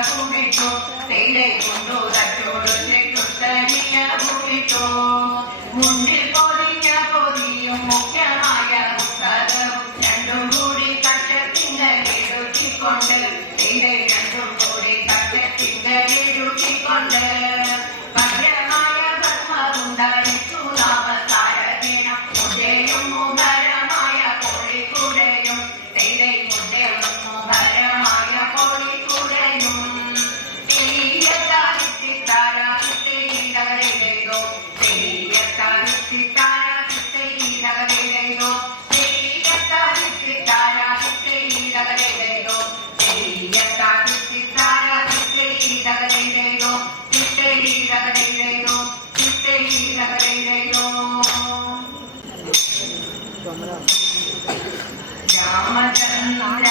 കുത്തനിയ ഭൂമിട്ടോ തേയിലെ കൊണ്ടോ തച്ചോടൊക്കെ രാമചന്ദ്ര